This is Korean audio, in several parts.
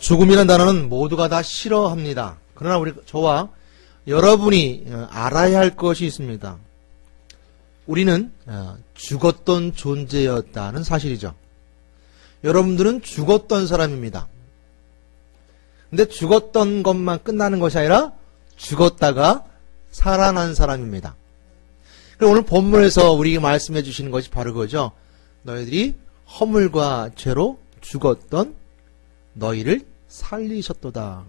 죽음이라는 단어는 모두가 다 싫어합니다. 그러나 저와 여러분이 알아야 할 것이 있습니다. 우리는 죽었던 존재였다는 사실이죠. 여러분들은 죽었던 사람입니다. 근데 죽었던 것만 끝나는 것이 아니라 죽었다가 살아난 사람입니다. 그럼 오늘 본문에서 우리에게 말씀해 주시는 것이 바로 그거죠. 너희들이 허물과 죄로 죽었던 너희를 살리셨도다.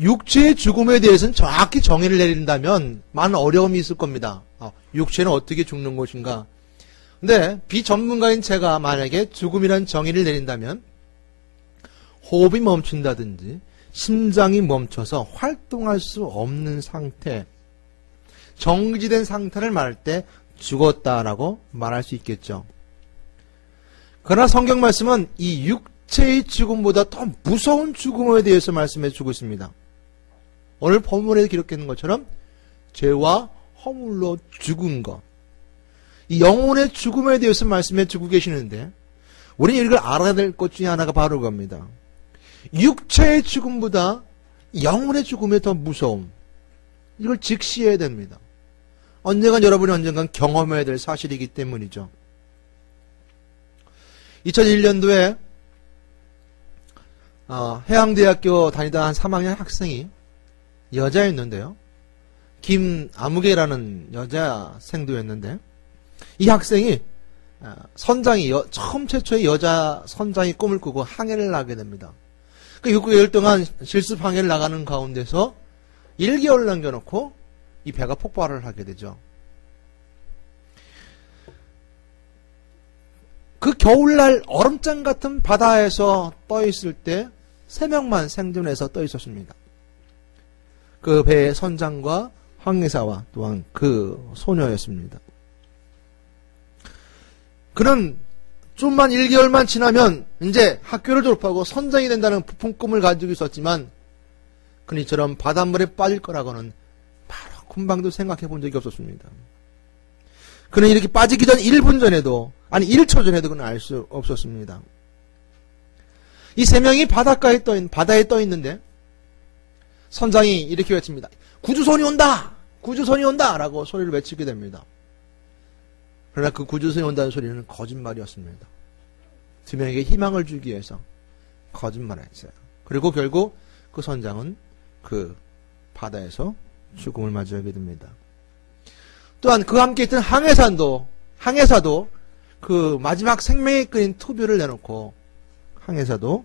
육체의 죽음에 대해서는 정확히 정의를 내린다면 많은 어려움이 있을 겁니다. 육체는 어떻게 죽는 것인가? 근데 비전문가인 제가 만약에 죽음이라는 정의를 내린다면 호흡이 멈춘다든지 심장이 멈춰서 활동할 수 없는 상태, 정지된 상태를 말할 때 죽었다라고 말할 수 있겠죠. 그러나 성경 말씀은 이 육체의 죽음보다 더 무서운 죽음에 대해서 말씀해 주고 있습니다. 오늘 본문에 기록된 것처럼 죄와 허물로 죽은 것, 이 영혼의 죽음에 대해서 말씀해 주고 계시는데 우리는 이걸 알아야 될 것 중에 하나가 바로 그겁니다. 육체의 죽음보다 영혼의 죽음이 더 무서움, 이걸 직시해야 됩니다. 언젠간 경험해야 될 사실이기 때문이죠. 2001년도에 해양대학교 다니던 한 3학년 학생이 여자였는데요. 김아무개라는 여자생도였는데 이 학생이 처음 최초의 여자 선장이 꿈을 꾸고 항해를 나가게 됩니다. 그 6개월 동안 실습 항해를 나가는 가운데서 1개월 남겨놓고 이 배가 폭발을 하게 되죠. 그 겨울날 얼음장 같은 바다에서 떠 있을 때 3명만 생존해서 떠 있었습니다. 그 배의 선장과 항해사와 또한 그 소녀였습니다. 그는 좀만 1개월만 지나면 이제 학교를 졸업하고 선장이 된다는 부푼 꿈을 가지고 있었지만 그는 이처럼 바닷물에 빠질 거라고는 바로 금방도 생각해 본 적이 없었습니다. 그는 이렇게 빠지기 전 1분 전에도, 아니 1초 전에도 그는 알 수 없었습니다. 이 3명이 바다에 떠 있는데 선장이 이렇게 외칩니다. 구조선이 온다! 구조선이 온다! 라고 소리를 외치게 됩니다. 그러나 그 구조선이 온다는 소리는 거짓말이었습니다. 2명에게 희망을 주기 위해서 거짓말했어요. 그리고 결국 그 선장은 그 바다에서 죽음을 맞이하게 됩니다. 또한 그 함께 있던 항해사도 그 마지막 생명에 끓인 투비를 내놓고 항해사도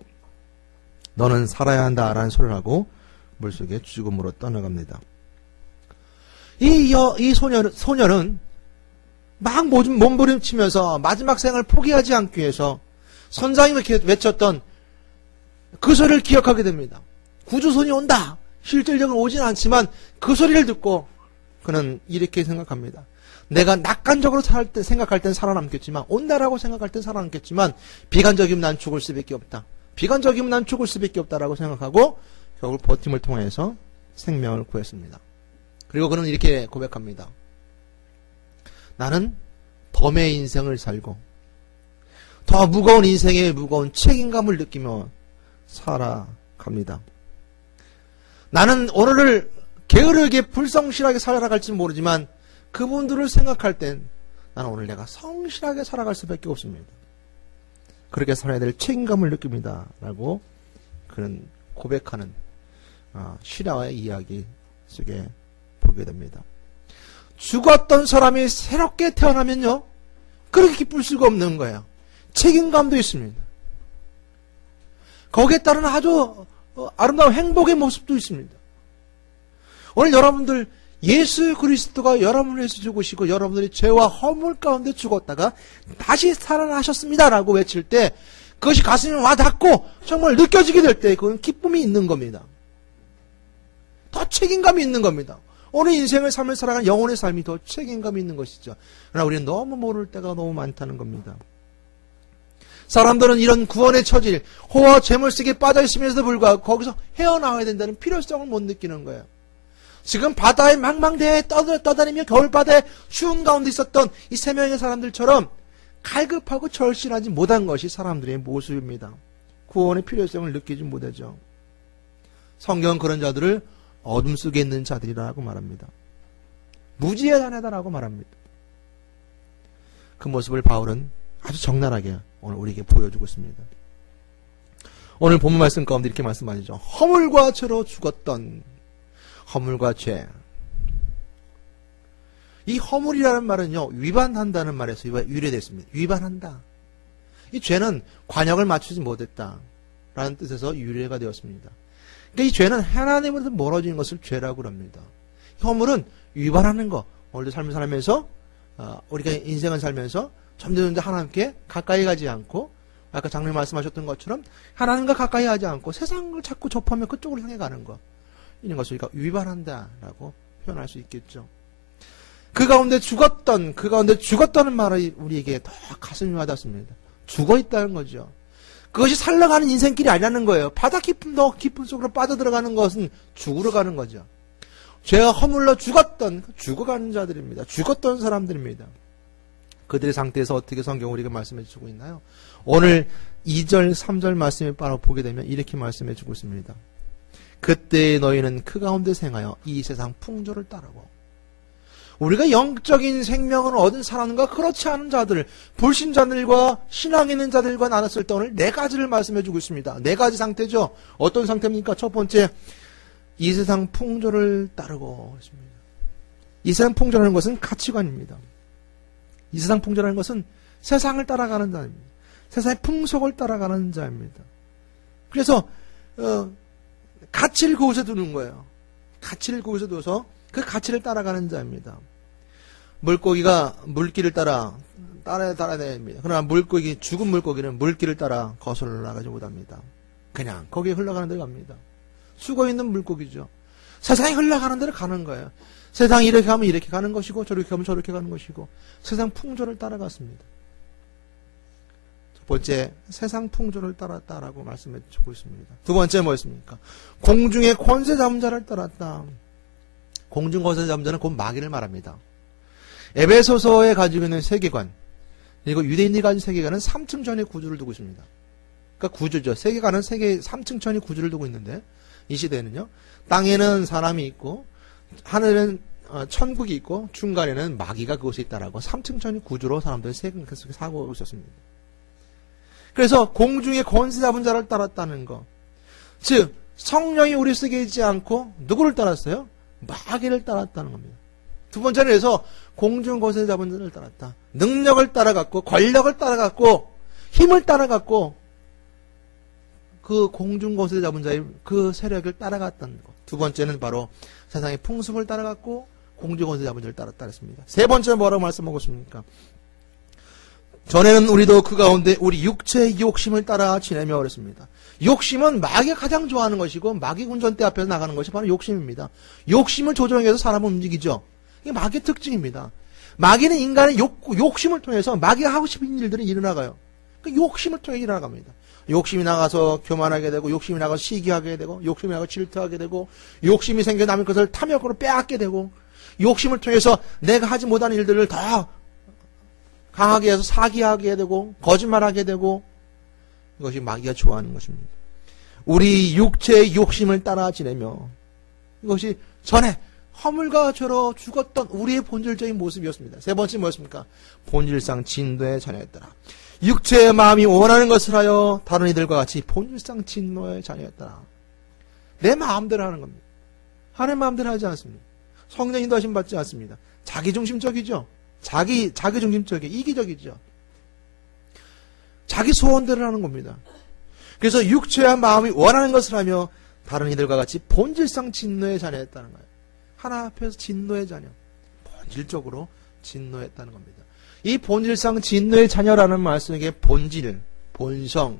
너는 살아야 한다라는 소리를 하고 물속에 죽음으로 떠나갑니다. 이 소녀는 막 몸부림치면서 마지막 생을 포기하지 않기 위해서 선장이 이렇게 외쳤던 그 소리를 기억하게 됩니다. 구조선이 온다. 실질적으로 오진 않지만 그 소리를 듣고 그는 이렇게 생각합니다. 내가 낙관적으로 생각할 땐 살아남겠지만, 온다라고 생각할 땐 살아남겠지만 비관적이면 난 죽을 수밖에 없다. 비관적이면 난 죽을 수밖에 없다라고 생각하고 결국 버팀을 통해서 생명을 구했습니다. 그리고 그는 이렇게 고백합니다. 나는 덤의 인생을 살고 더 무거운 인생의 무거운 책임감을 느끼며 살아갑니다. 나는 오늘을 게으르게 불성실하게 살아갈지 모르지만 그분들을 생각할 땐 나는 오늘 내가 성실하게 살아갈 수밖에 없습니다. 그렇게 살아야 될 책임감을 느낍니다. 라고 그는 고백하는 실화의 이야기 속에 보게 됩니다. 죽었던 사람이 새롭게 태어나면요, 그렇게 기쁠 수가 없는 거예요. 책임감도 있습니다. 거기에 따른 아주 아름다운 행복의 모습도 있습니다. 오늘 여러분들 예수 그리스도가 여러분을 위해서 죽으시고 여러분들이 죄와 허물 가운데 죽었다가 다시 살아나셨습니다라고 외칠 때 그것이 가슴에 와닿고 정말 느껴지게 될 때 그건 기쁨이 있는 겁니다. 더 책임감이 있는 겁니다. 오늘 인생의 삶을 살아가는 영혼의 삶이 더 책임감이 있는 것이죠. 그러나 우리는 너무 모를 때가 너무 많다는 겁니다. 사람들은 이런 구원의 처질, 호와 재물색에 빠져있으면서도 불구하고 거기서 헤어나와야 된다는 필요성을 못 느끼는 거예요. 지금 바다에 망망대해에 떠다니며 겨울바다에 추운 가운데 있었던 이 3명의 사람들처럼 갈급하고 절실하지 못한 것이 사람들의 모습입니다. 구원의 필요성을 느끼지 못하죠. 성경은 그런 자들을 어둠 속에 있는 자들이라고 말합니다. 무지의 자녀다라고 말합니다. 그 모습을 바울은 아주 적나라하게 오늘 우리에게 보여주고 있습니다. 오늘 본문 말씀 가운데 이렇게 말씀하시죠. 허물과 죄로 죽었던 허물과 죄. 이 허물이라는 말은요, 위반한다는 말에서 유래됐습니다. 위반한다. 이 죄는 관역을 맞추지 못했다라는 뜻에서 유래가 되었습니다. 그러니까 이 죄는 하나님으로부터 멀어지는 것을 죄라고 합니다. 허물은 위반하는 것. 오늘도 삶을 살면서 우리가 인생을 살면서 점점 하나님께 가까이 가지 않고, 아까 장로님 말씀하셨던 것처럼 하나님과 가까이 하지 않고 세상을 자꾸 접하면 그쪽으로 향해 가는 것, 이런 것을 우리가 위반한다라고 표현할 수 있겠죠. 그 가운데 죽었다는 말이 우리에게 더 가슴이 와닿습니다. 죽어있다는 거죠. 그것이 살아가는 인생길이 아니라는 거예요. 바다 더 깊은 속으로 빠져들어가는 것은 죽으러 가는 거죠. 죄가 허물러 죽어가는 자들입니다. 죽었던 사람들입니다. 그들의 상태에서 어떻게 성경 우리가 말씀해 주고 있나요? 오늘 2절, 3절 말씀을 바로 보게 되면 이렇게 말씀해 주고 있습니다. 그때 너희는 그 가운데 생하여 이 세상 풍조를 따르고. 우리가 영적인 생명을 얻은 사람과 그렇지 않은 자들, 불신자들과 신앙 있는 자들과 나눴을 때 오늘 4가지를 말씀해 주고 있습니다. 4가지 상태죠. 어떤 상태입니까? 첫 번째, 이 세상 풍조를 따르고 있습니다. 이 세상 풍조라는 것은 가치관입니다. 이 세상 풍조라는 것은 세상을 따라가는 자입니다. 세상의 풍속을 따라가는 자입니다. 그래서 가치를 그곳에 두는 거예요. 가치를 그곳에 둬서 그 가치를 따라가는 자입니다. 물고기가 물길을 따라야 됩니다. 그러나 죽은 물고기는 물길을 따라 거슬러 나가지 못합니다. 그냥 거기에 흘러가는 데로 갑니다. 죽어있는 물고기죠. 세상이 흘러가는 데로 가는 거예요. 세상이 이렇게 가면 이렇게 가는 것이고 저렇게 가면 저렇게 가는 것이고 세상 풍조를 따라갔습니다. 첫 번째, 세상 풍조를 따랐다라고 말씀해 주고 있습니다. 두 번째 뭐였습니까? 공중의 권세 잡은 자를 따랐다. 공중 권세 잡은 자는 곧 마귀를 말합니다. 에베소서에 가지고 있는 세계관, 그리고 유대인들이 가진 세계관은 3층 전의 구조를 두고 있습니다. 그러니까 구조죠. 세계관은 3층 전의 구조를 두고 있는데 이 시대는요, 땅에는 사람이 있고 하늘에는 천국이 있고 중간에는 마귀가 그곳에 있다라고 3층 전의 구조로 사람들이 세계관 속에 사고하고 있었습니다. 그래서 공중의 권세 잡은 자를 따랐다는 것, 즉 성령이 우리 속에 있지 않고 누구를 따랐어요? 마귀를 따랐다는 겁니다. 두 번째는 그래서 공중 권세 잡은 자를 따랐다. 능력을 따라갔고 권력을 따라갔고 힘을 따라갔고 그 공중 권세 잡은 자의 그 세력을 따라갔다는 것. 두 번째는 바로 세상의 풍습을 따라갔고 공중 권세 잡은 자를 따랐다 했습니다. 세 번째는 뭐라고 말씀하고 있습니까? 전에는 우리도 그 가운데 우리 육체의 욕심을 따라 지내며 그랬습니다. 욕심은 마귀가 가장 좋아하는 것이고 마귀 운전대 앞에서 나가는 것이 바로 욕심입니다. 욕심을 조정해서 사람을 움직이죠. 이게 마귀의 특징입니다. 마귀는 인간의 욕심을 통해서 마귀가 하고 싶은 일들이 일어나가요. 그 욕심을 통해 일어나갑니다. 욕심이 나가서 교만하게 되고 욕심이 나가서 시기하게 되고 욕심이 나가서 질투하게 되고 욕심이 생겨 남의 것을 탐욕으로 빼앗게 되고 욕심을 통해서 내가 하지 못한 일들을 더 강하게 해서 사기하게 되고 거짓말하게 되고 이것이 마귀가 좋아하는 것입니다. 우리 육체의 욕심을 따라 지내며 이것이 전에 허물과 죄로 죽었던 우리의 본질적인 모습이었습니다. 세 번째 뭐였습니까? 본질상 진노의 자녀였더라. 육체의 마음이 원하는 것을 하여 다른 이들과 같이 본질상 진노의 자녀였더라. 내 마음대로 하는 겁니다. 하나님 마음대로 하지 않습니다. 성령 인도하심 받지 않습니다. 자기중심적이죠. 자기중심적이죠. 이기적이죠. 자기 소원대로 하는 겁니다. 그래서 육체와 마음이 원하는 것을 하며 다른 이들과 같이 본질상 진노의 자녀였다는 거예요. 하나 앞에서 진노의 자녀. 본질적으로 진노했다는 겁니다. 이 본질상 진노의 자녀라는 말씀에게 본질, 본성,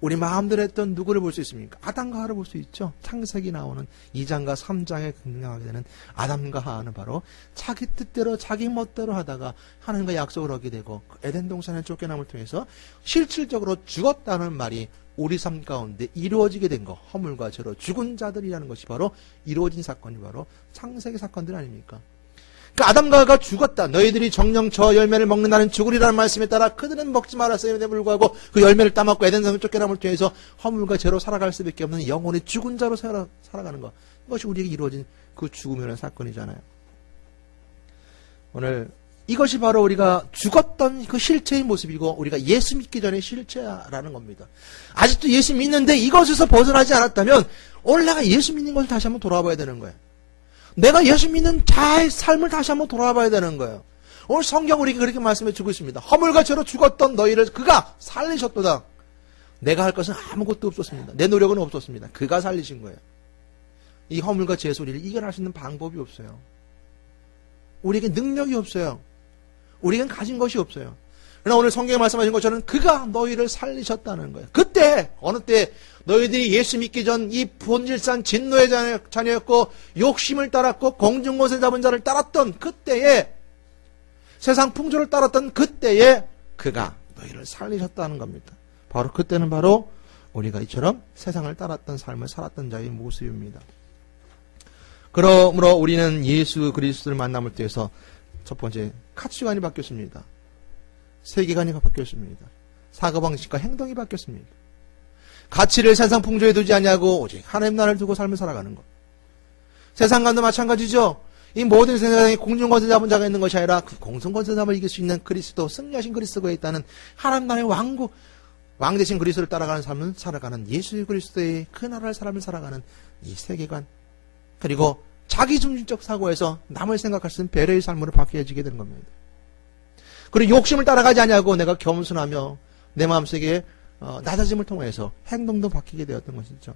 우리 마음대로 했던 누구를 볼 수 있습니까? 아담과 하와를 볼 수 있죠. 창세기 나오는 2장과 3장에 등장하게 되는 아담과 하와는 바로 자기 뜻대로 자기 멋대로 하다가 하나님과 약속을 하게 되고 에덴 동산의 쫓겨남을 통해서 실질적으로 죽었다는 말이 우리 삶 가운데 이루어지게 된 것, 허물과 죄로 죽은 자들이라는 것이 바로 이루어진 사건이 바로 창세기 사건들 아닙니까? 그 아담과 하와가 죽었다. 너희들이 정령 저 열매를 먹는 날은 죽으리라는 말씀에 따라 그들은 먹지 말았음에도 불구하고 그 열매를 따먹고 에덴성을 쫓겨남을 통해서 허물과 죄로 살아갈 수밖에 없는 영혼의 죽은 자로 살아가는 것. 이것이 우리에게 이루어진 그 죽음이라는 사건이잖아요. 오늘 이것이 바로 우리가 죽었던 그 실체의 모습이고 우리가 예수 믿기 전의 실체라는 겁니다. 아직도 예수 믿는데 이것에서 벗어나지 않았다면 오늘 내가 예수 믿는 것을 다시 한번 돌아와 봐야 되는 거예요. 내가 예수 믿는 자의 삶을 다시 한번 돌아와 봐야 되는 거예요. 오늘 성경 우리에게 그렇게 말씀해 주고 있습니다. 허물과 죄로 죽었던 너희를 그가 살리셨도다. 내가 할 것은 아무것도 없었습니다. 내 노력은 없었습니다. 그가 살리신 거예요. 이 허물과 죄에서 우리를 이겨낼 수 있는 방법이 없어요. 우리에게 능력이 없어요. 우리에겐 가진 것이 없어요. 그러나 오늘 성경에 말씀하신 것처럼 그가 너희를 살리셨다는 거예요. 그때 어느 때 너희들이 예수 믿기 전 이 본질상 진노의 자녀였고 욕심을 따랐고 공중것을 잡은 자를 따랐던 그때에 세상 풍조를 따랐던 그때에 그가 너희를 살리셨다는 겁니다. 바로 그때는 바로 우리가 이처럼 세상을 따랐던 삶을 살았던 자의 모습입니다. 그러므로 우리는 예수 그리스도를 만남을 통해서 첫 번째 가치관이 바뀌었습니다. 세계관이 바뀌었습니다. 사고방식과 행동이 바뀌었습니다. 가치를 세상 풍조에 두지 않냐고 오직 하나님 나라를 두고 삶을 살아가는 것. 세상과도 마찬가지죠. 이 모든 세상에 공중권세 잡은 자가 있는 것이 아니라 그 공중권세 잡을 이길 수 있는 그리스도, 승리하신 그리스도가 있다는 하나님 나라의 왕 대신 그리스도를 따라가는 삶을 살아가는 예수 그리스도의 그 나라의 사람을 살아가는 이 세계관. 그리고 자기 중심적 사고에서 남을 생각할 수 있는 배려의 삶으로 바뀌어지게 되는 겁니다. 그리고 욕심을 따라가지 않냐고 내가 겸손하며 내 마음속에 낮아짐을 통해서 행동도 바뀌게 되었던 것이죠.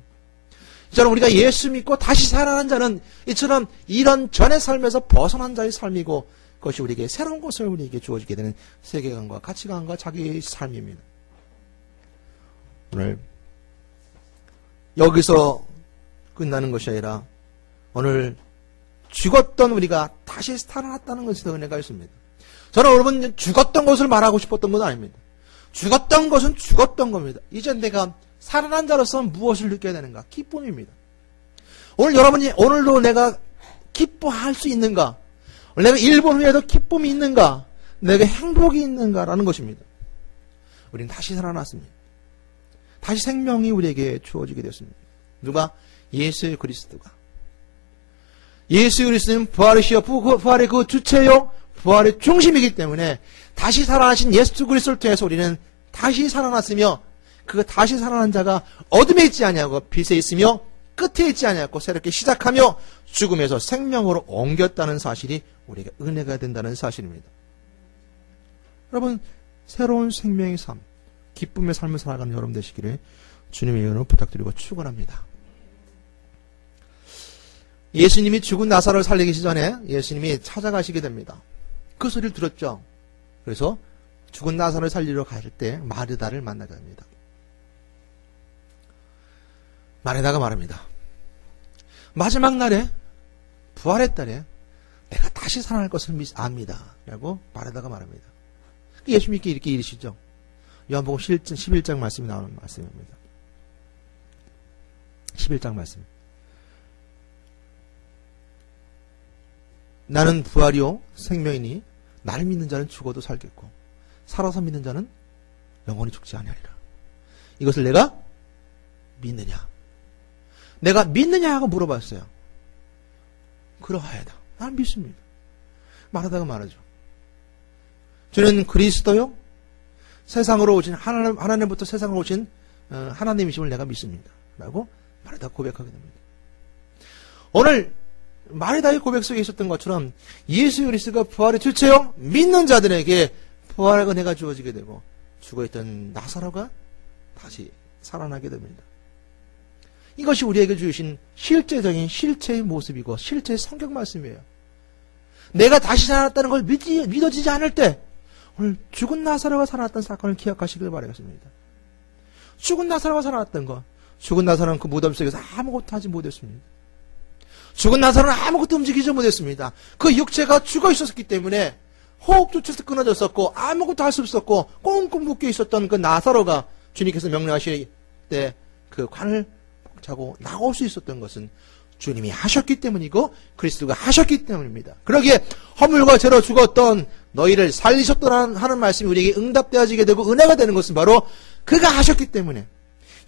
이처럼 우리가 예수 믿고 다시 살아난 자는 이처럼 이런 전의 삶에서 벗어난 자의 삶이고 그것이 우리에게 새로운 것을 우리에게 주어지게 되는 세계관과 가치관과 자기의 삶입니다. 오늘 여기서 끝나는 것이 아니라 오늘 죽었던 우리가 다시 살아났다는 것에 은혜가 있습니다. 저는 여러분 죽었던 것을 말하고 싶었던 건 아닙니다. 죽었던 것은 죽었던 겁니다. 이제 내가 살아난 자로서 무엇을 느껴야 되는가? 기쁨입니다. 오늘 여러분이 오늘도 내가 기뻐할 수 있는가? 내가 1분 후에도 기쁨이 있는가? 내게 행복이 있는가라는 것입니다. 우리는 다시 살아났습니다. 다시 생명이 우리에게 주어지게 되었습니다. 누가? 예수 그리스도가. 예수 그리스도는 부활이시여 부활의 그 주체요 부활의 중심이기 때문에 다시 살아나신 예수 그리스도를 통해서 우리는 다시 살아났으며 그 다시 살아난 자가 어둠에 있지 아니하고 빛에 있으며 끝에 있지 아니하고 새롭게 시작하며 죽음에서 생명으로 옮겼다는 사실이 우리에게 은혜가 된다는 사실입니다. 여러분 새로운 생명의 삶, 기쁨의 삶을 살아가는 여러분 되시기를 주님의 이름으로 부탁드리고 축원합니다. 예수님이 죽은 나사로를 살리기 전에 예수님이 찾아가시게 됩니다. 그 소리를 들었죠. 그래서 죽은 나사로를 살리러 갈 때 마르다를 만나게 됩니다. 마르다가 말합니다. 마지막 날에 부활의 날에 내가 다시 살아날 것을 압니다. 라고 마르다가 말합니다. 예수님께 이렇게 이르시죠. 요한복음 11장 말씀이 나오는 말씀입니다. 11장 말씀. 나는 부활이요 생명이니 나를 믿는 자는 죽어도 살겠고 살아서 믿는 자는 영원히 죽지 아니하리라. 이것을 내가 믿느냐? 내가 믿느냐 하고 물어봤어요. 그러하여다. 난 믿습니다. 말하다가 말하죠. 저는 그리스도요 세상으로 오신 하나님부터 세상으로 오신 하나님이심을 내가 믿습니다. 라고 말하다가 고백하게 됩니다. 오늘 마르다의 고백 속에 있었던 것처럼 예수 그리스도가 부활의 주체요 믿는 자들에게 부활의 은혜가 주어지게 되고 죽어있던 나사로가 다시 살아나게 됩니다. 이것이 우리에게 주신 실제적인 실체의 모습이고 실제의 성경 말씀이에요. 내가 다시 살아났다는 걸 믿어지지 않을 때 오늘 죽은 나사로가 살아났던 사건을 기억하시길 바라겠습니다. 죽은 나사로가 살아났던 것. 죽은 나사로는 그 무덤 속에서 아무것도 하지 못했습니다. 죽은 나사로는 아무것도 움직이지 못했습니다. 그 육체가 죽어 있었기 때문에 호흡조차도 끊어졌었고 아무것도 할 수 없었고 꽁꽁 묶여 있었던 그 나사로가 주님께서 명령하실 때 그 관을 차고 나올 수 있었던 것은 주님이 하셨기 때문이고 그리스도가 하셨기 때문입니다. 그러기에 허물과 죄로 죽었던 너희를 살리셨더라 하는 말씀이 우리에게 응답되어지게 되고 은혜가 되는 것은 바로 그가 하셨기 때문에,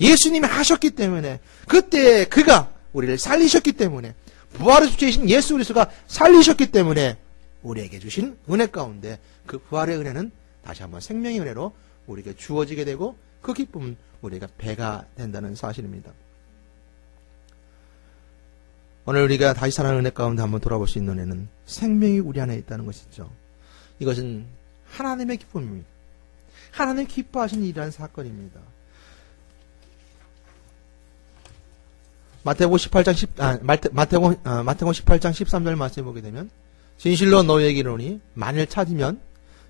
예수님이 하셨기 때문에, 그때 그가 우리를 살리셨기 때문에, 부활의 주체이신 예수 그리스도가 살리셨기 때문에 우리에게 주신 은혜 가운데 그 부활의 은혜는 다시 한번 생명의 은혜로 우리에게 주어지게 되고 그 기쁨은 우리가 배가 된다는 사실입니다. 오늘 우리가 다시 살아나는 은혜 가운데 한번 돌아볼 수 있는 은혜는 생명이 우리 안에 있다는 것이죠. 이것은 하나님의 기쁨입니다. 하나님 기뻐하신 일이라는 사건입니다. 마태복음 18장 13절 말씀해 보게 되면 진실로 너희에게 이르노니 만일 찾으면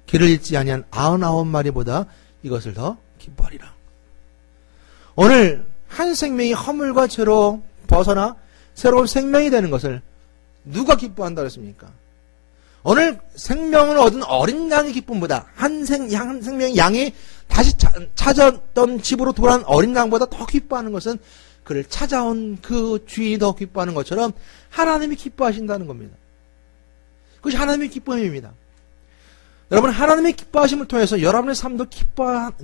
길을 잃지 아니한 99마리보다 이것을 더 기뻐하리라. 오늘 한 생명이 허물과 죄로 벗어나 새로운 생명이 되는 것을 누가 기뻐한다고 했습니까? 오늘 생명을 얻은 어린 양의 기쁨보다 한 생명의 양이 다시 찾았던 집으로 돌아온 어린 양보다 더 기뻐하는 것은 그를 찾아온 그 주인이 더 기뻐하는 것처럼 하나님이 기뻐하신다는 겁니다. 그것이 하나님의 기쁨입니다. 여러분, 하나님의 기뻐하심을 통해서 여러분의 삶도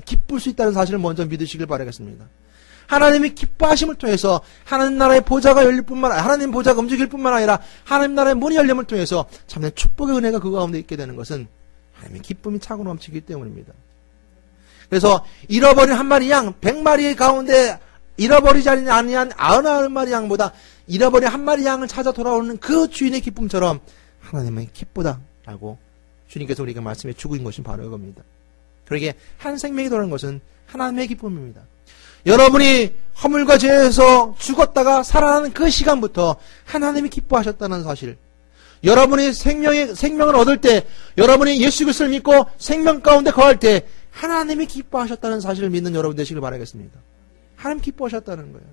기쁠 수 있다는 사실을 먼저 믿으시길 바라겠습니다. 하나님의 기뻐하심을 통해서 하나님 나라의 보좌가 열릴 뿐만 아니라, 하나님 보좌가 움직일 뿐만 아니라 하나님 나라의 문이 열림을 통해서 참된 축복의 은혜가 그 가운데 있게 되는 것은 하나님의 기쁨이 차고 넘치기 때문입니다. 그래서 잃어버린 한 마리 양 100마리 가운데 잃어버리지 아니한 99마리 양보다 잃어버린 한 마리 양을 찾아 돌아오는 그 주인의 기쁨처럼 하나님의 기쁘다라고 주님께서 우리에게 말씀해 주고 있는 것이 바로 이겁니다. 그러기에 한 생명이 돌아오는 것은 하나님의 기쁨입니다. 여러분이 허물과 죄에서 죽었다가 살아나는 그 시간부터 하나님이 기뻐하셨다는 사실, 여러분이 생명을 얻을 때, 여러분이 예수 그리스도를 믿고 생명 가운데 거할 때 하나님이 기뻐하셨다는 사실을 믿는 여러분 되시길 바라겠습니다. 하나님 기뻐하셨다는 거예요.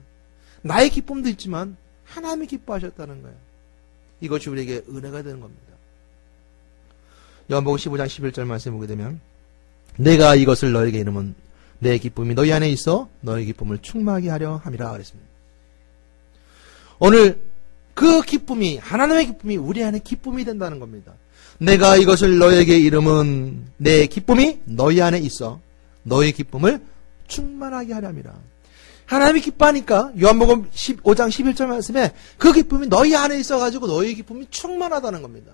나의 기쁨도 있지만 하나님이 기뻐하셨다는 거예요. 이것이 우리에게 은혜가 되는 겁니다. 요한복음 15장 11절 말씀 보게 되면 내가 이것을 너에게 이르면 내 기쁨이 너희 안에 있어 너희 기쁨을 충만하게 하려 함이라 그랬습니다. 오늘 그 기쁨이, 하나님의 기쁨이 우리 안에 기쁨이 된다는 겁니다. 내가 이것을 너에게 이르면 내 기쁨이 너희 안에 있어 너희 기쁨을 충만하게 하려 함이라. 하나님이 기뻐하니까 요한복음 15장 11절 말씀에 그 기쁨이 너희 안에 있어가지고 너희 기쁨이 충만하다는 겁니다.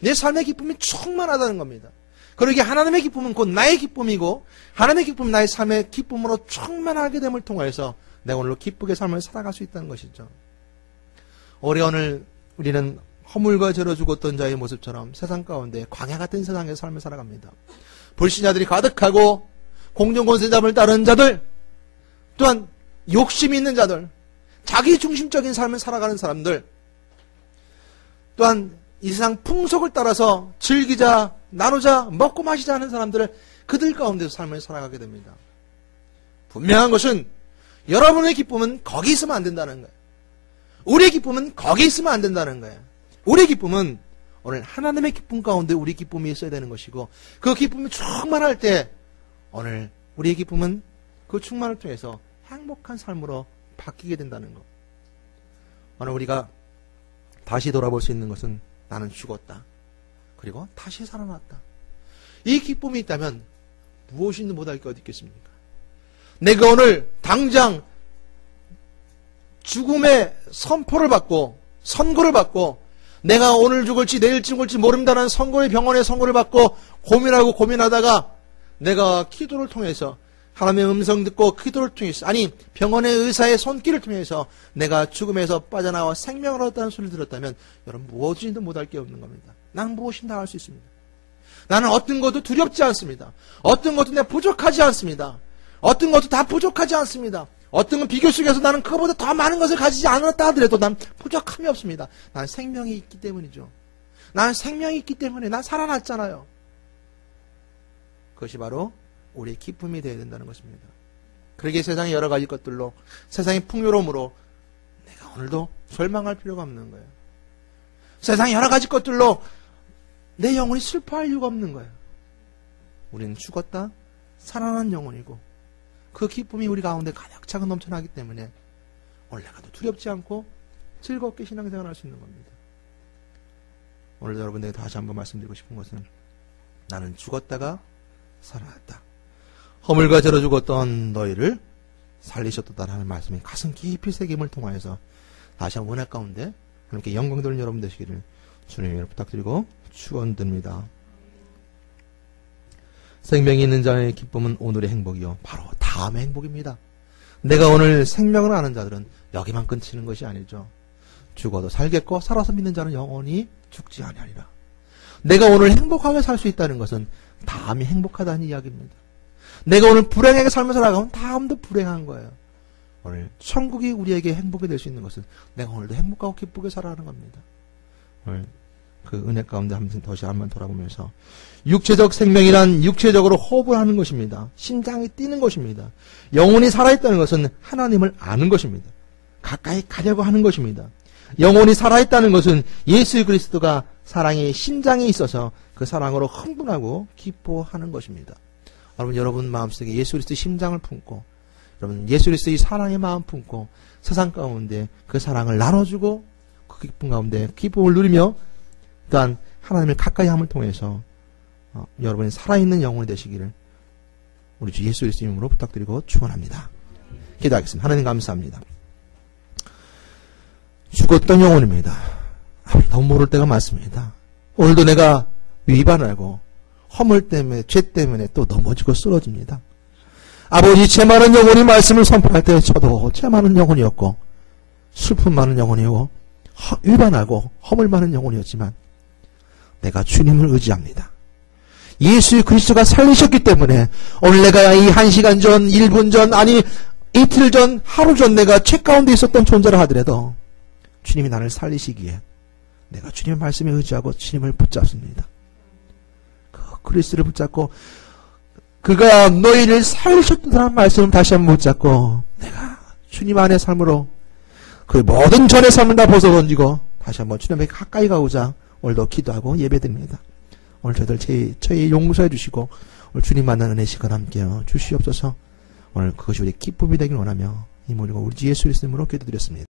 내 삶의 기쁨이 충만하다는 겁니다. 그러기에 하나님의 기쁨은 곧 나의 기쁨이고 하나님의 기쁨은 나의 삶의 기쁨으로 충만하게 됨을 통해서 내가 오늘로 기쁘게 삶을 살아갈 수 있다는 것이죠. 오늘 우리는 허물과 죄로 죽었던 자의 모습처럼 세상 가운데 광야 같은 세상에서 삶을 살아갑니다. 불신자들이 가득하고 공중권세자를 따르는 자들, 또한 욕심이 있는 자들, 자기 중심적인 삶을 살아가는 사람들, 또한 이 세상 풍속을 따라서 즐기자, 나누자, 먹고 마시자 하는 사람들을 그들 가운데서 삶을 살아가게 됩니다. 분명한 것은 여러분의 기쁨은 거기 있으면 안 된다는 거예요. 우리의 기쁨은 거기 있으면 안 된다는 거예요. 우리의 기쁨은 오늘 하나님의 기쁨 가운데 우리 기쁨이 있어야 되는 것이고 그 기쁨이 충만할 때 오늘 우리의 기쁨은 그 충만을 통해서 행복한 삶으로 바뀌게 된다는 것. 오늘 우리가 다시 돌아볼 수 있는 것은 나는 죽었다. 그리고 다시 살아났다. 이 기쁨이 있다면 무엇이든 못할 게 어디 있겠습니까? 내가 오늘 당장 죽음의 선포를 받고 선고를 받고 내가 오늘 죽을지 내일 죽을지 모른다는 선고의 병원의 선고를 받고 고민하다가 내가 기도를 통해서 하나님의 음성 듣고 기도를 통해서 아니 병원의 의사의 손길을 통해서 내가 죽음에서 빠져나와 생명을 얻었다는 소리를 들었다면 여러분 무엇이든 못할 게 없는 겁니다. 나는 무엇이든 다 할 수 있습니다. 나는 어떤 것도 두렵지 않습니다. 어떤 것도 내가 부족하지 않습니다. 어떤 것도 다 부족하지 않습니다. 어떤 건 비교 속에서 나는 그거보다 더 많은 것을 가지지 않았다 하더라도 난 부족함이 없습니다. 나는 생명이 있기 때문이죠. 나는 생명이 있기 때문에 난 살아났잖아요. 그것이 바로 우리의 기쁨이 되어야 된다는 것입니다. 그러기에 세상의 여러 가지 것들로 세상의 풍요로움으로 내가 오늘도 절망할 필요가 없는 거예요. 세상의 여러 가지 것들로 내 영혼이 슬퍼할 이유가 없는 거예요. 우리는 죽었다 살아난 영혼이고 그 기쁨이 우리 가운데 가득 차고 넘쳐나기 때문에 오늘 내가 더 두렵지 않고 즐겁게 신앙생활 할 수 있는 겁니다. 오늘 여러분에게 다시 한번 말씀드리고 싶은 것은 나는 죽었다가 살아났다. 허물과 죄로 죽었던 너희를 살리셨다라는 말씀이 가슴 깊이 새김을 통하여서 다시 한번 은혜 가운데 하나님께 영광 돌리는 여러분 되시기를 주님의 부탁드리고 축원드립니다. 생명이 있는 자의 기쁨은 오늘의 행복이요 바로 다음의 행복입니다. 내가 오늘 생명을 아는 자들은 여기만 끝이는 것이 아니죠. 죽어도 살겠고 살아서 믿는 자는 영원히 죽지 아니하리라. 내가 오늘 행복하게 살 수 있다는 것은 다음이 행복하다는 이야기입니다. 내가 오늘 불행하게 살면서 나가면 다음도 불행한 거예요. 오늘 천국이 우리에게 행복이 될 수 있는 것은 내가 오늘도 행복하고 기쁘게 살아가는 겁니다. 오늘 그 은혜 가운데 다시 한번 돌아보면서 육체적 생명이란 육체적으로 호흡을 하는 것입니다. 심장이 뛰는 것입니다. 영혼이 살아있다는 것은 하나님을 아는 것입니다. 가까이 가려고 하는 것입니다. 영혼이 살아있다는 것은 예수 그리스도가 사랑의 심장에 있어서 그 사랑으로 흥분하고 기뻐하는 것입니다. 여러분 마음속에 예수 그리스도의 심장을 품고 여러분 예수 그리스도의 사랑의 마음 품고 세상 가운데 그 사랑을 나눠주고 그 기쁨 가운데 기쁨을 누리며 또한 하나님을 가까이 함을 통해서 여러분이 살아있는 영혼이 되시기를 우리 주 예수 그리스도 이름으로 부탁드리고 축원합니다. 기도하겠습니다. 하나님 감사합니다. 죽었던 영혼입니다. 너무 모를 때가 많습니다. 오늘도 내가 위반하고 허물 때문에 죄 때문에 또 넘어지고 쓰러집니다. 아버지 죄 많은 영혼이 말씀을 선포할 때 저도 죄 많은 영혼이었고 슬픔 많은 영혼이고 위반하고 허물 많은 영혼이었지만 내가 주님을 의지합니다. 예수 그리스도가 살리셨기 때문에 오늘 내가 이 1시간 전, 1분 전, 아니 이틀 전, 하루 전 내가 죄 가운데 있었던 존재라 하더라도 주님이 나를 살리시기에 내가 주님의 말씀에 의지하고 주님을 붙잡습니다. 그 그리스도를 붙잡고 그가 너희를 살리셨다는 말씀을 다시 한번 붙잡고 내가 주님 안의 삶으로 그 모든 전의 삶을 다 벗어던지고 다시 한번 주님에게 가까이 가고자 오늘도 기도하고 예배드립니다. 오늘 저희 용서해 주시고 오늘 주님 만나는 은혜 시간 함께 주시옵소서. 오늘 그것이 우리 기쁨이 되길 원하며 이 모든 거 우리 주 예수 그리스도 이름으로 기도드렸습니다.